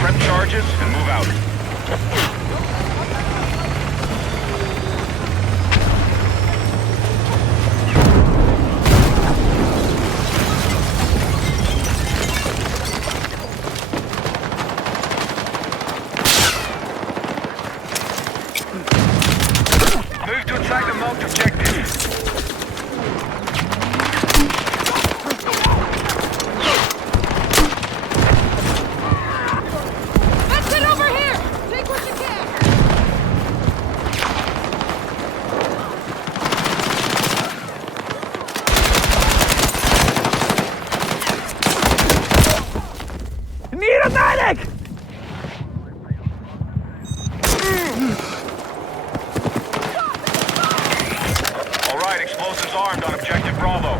Prep charges and move out. Move to attack the marked objective. Alright, explosives armed on objective Bravo.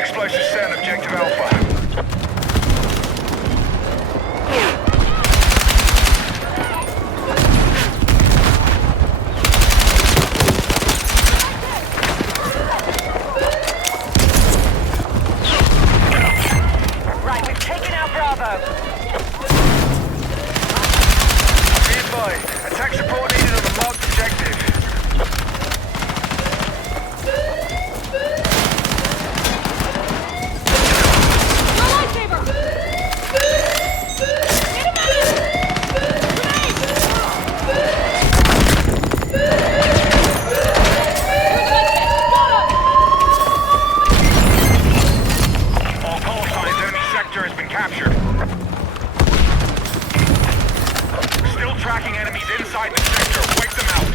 Explosives set on objective Alpha. Right, we've taken out Bravo. Be advised, attack support needed on the marked objective. All call signs, enemy sector has been captured. Still tracking enemies inside the sector. Wipe them out.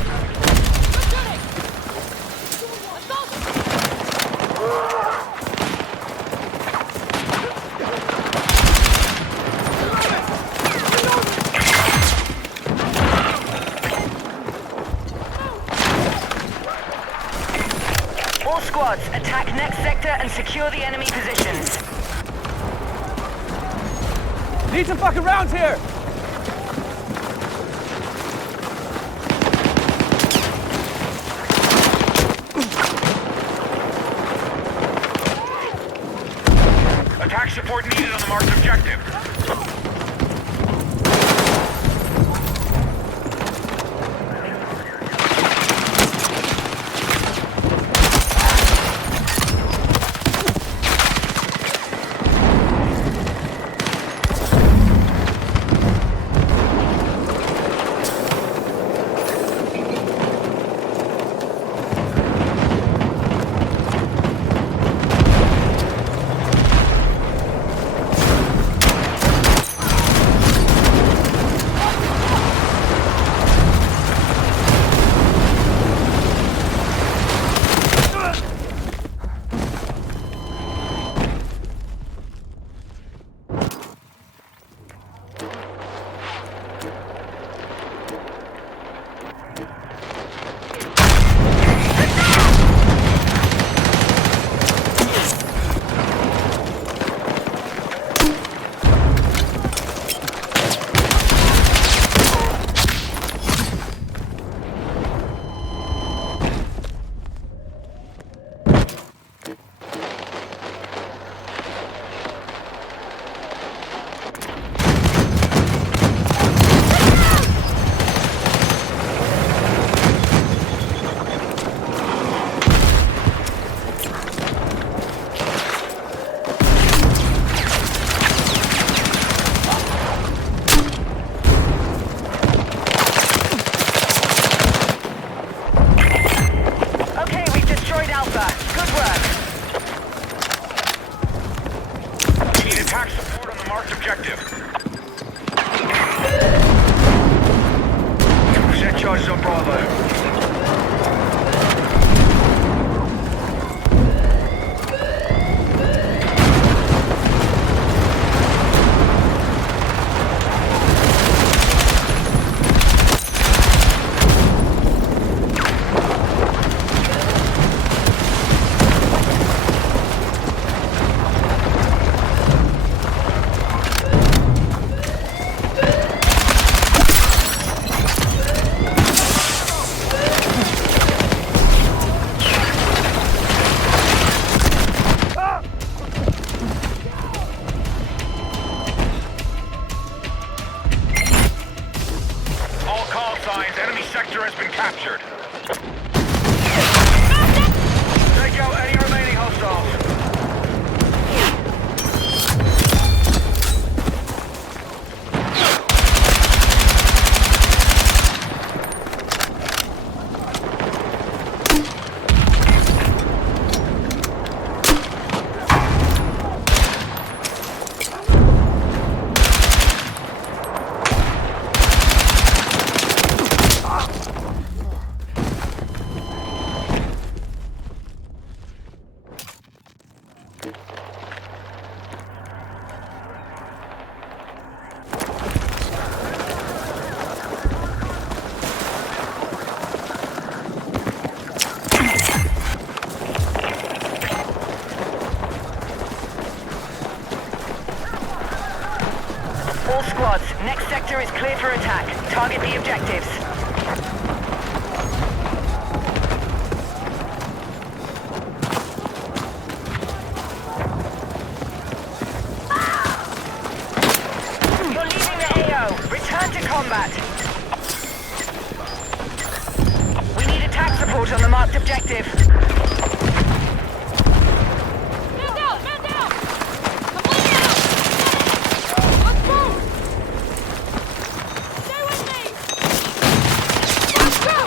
All squads, attack next sector and secure the enemy positions. Need some fucking rounds here! Attack support needed on the marked objective. Charges on Bravo. All squads, next sector is clear for attack. Target the objectives. You're leaving the AO. Return to combat. We need attack support on the marked objective. Man down! Man down! Completely out! Let's move! Stay with me! Let's go!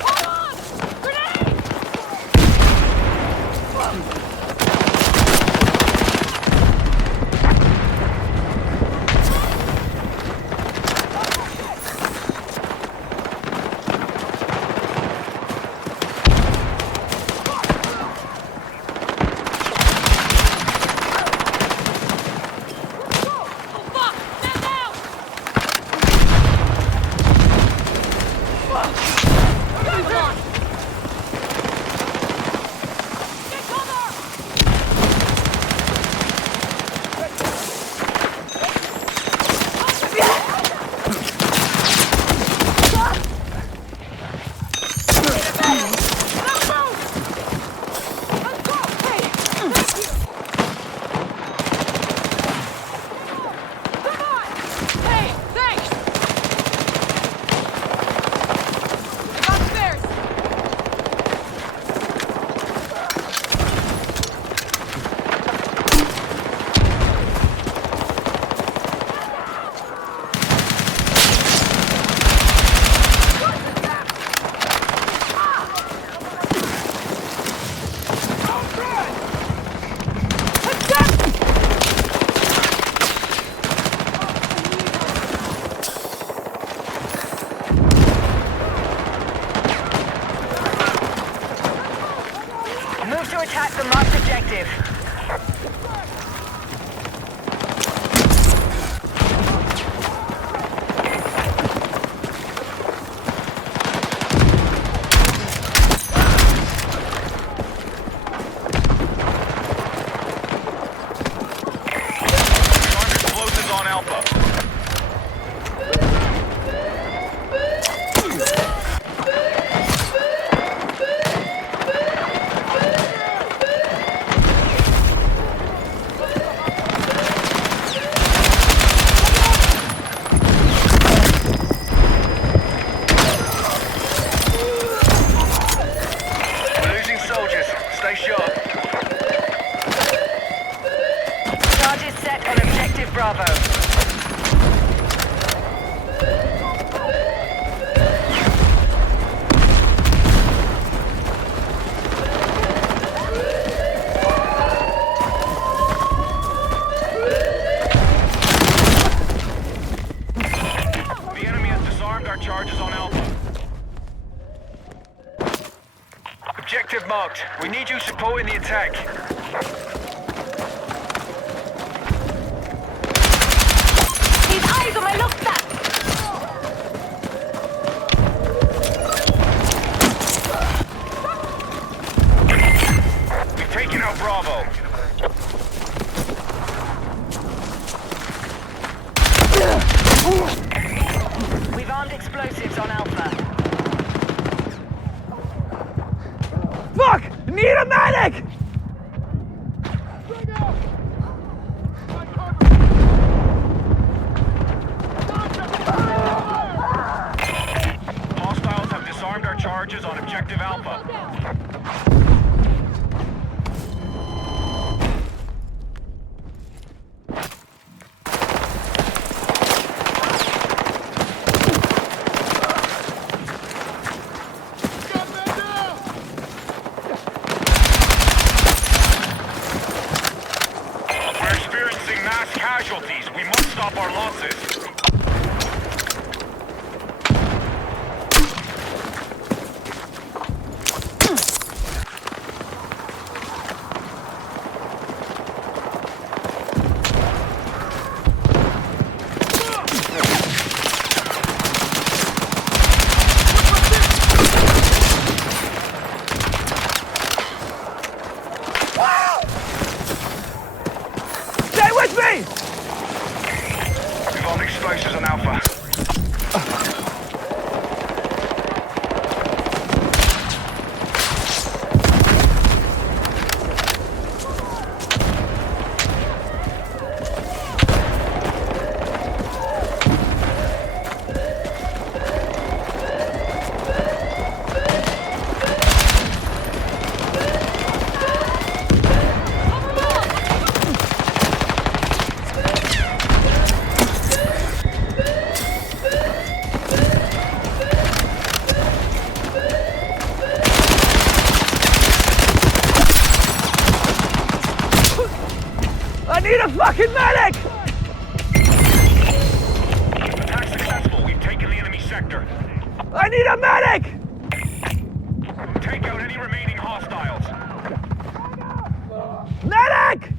Hold on! Grenade! Oh fuck! Man down! Come on! Get cover! Let's move! Let's go! Hey! Thank you! Come on! Hey, thanks! Upstairs! Move to attack the marked objective. Armed explosives on Alpha. We're losing soldiers. Stay sharp. Charges set on objective Bravo. The enemy has disarmed our charges on Alpha. Objective marked. We need you supporting the attack. These eyes on my look back! We've taken out Bravo. We've armed explosives on Alpha. Fuck! Need a medic! Hostiles have disarmed our charges on objective Alpha. We're experiencing mass casualties. We must stop our losses. fucking medic! Attack successful. We've taken the enemy sector. I need a medic! Take out any remaining hostiles. Medic!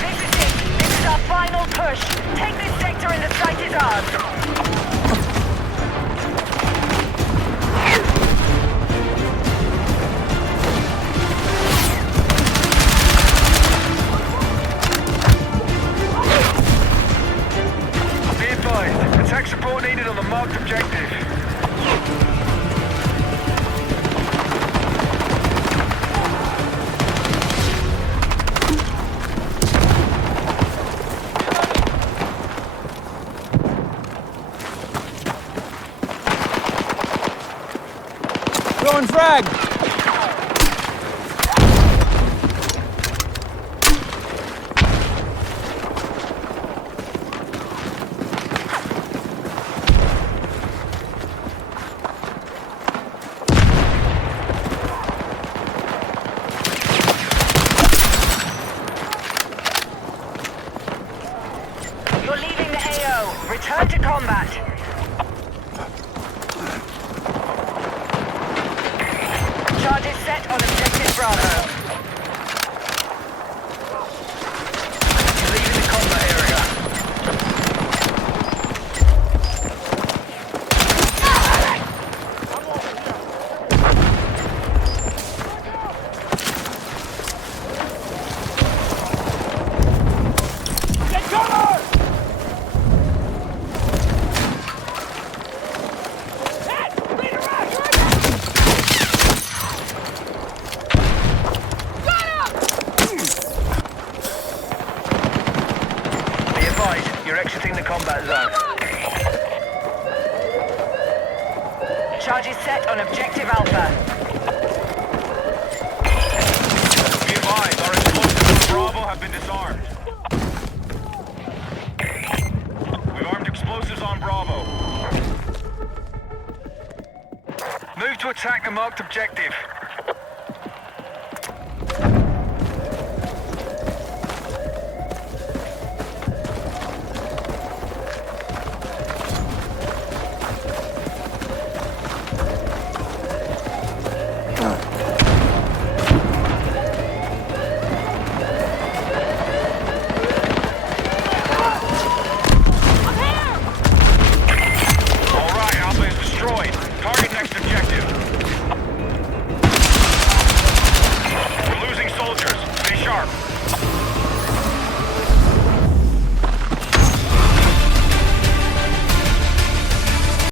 This is it. This is our final push. Take this sector and the site is ours. Be advised. Attack support needed on the marked objective. Throwing frag! You're leaving the AO. Return to combat. Charges set on objective Bravo. You're leaving the combat area. Get cover! Ed, lead around! Be advised. You're exiting the combat zone. Charges set on objective Alpha. Be advised. Our explosives on Bravo have been disarmed. We've armed explosives on Bravo. Move to attack the marked objective.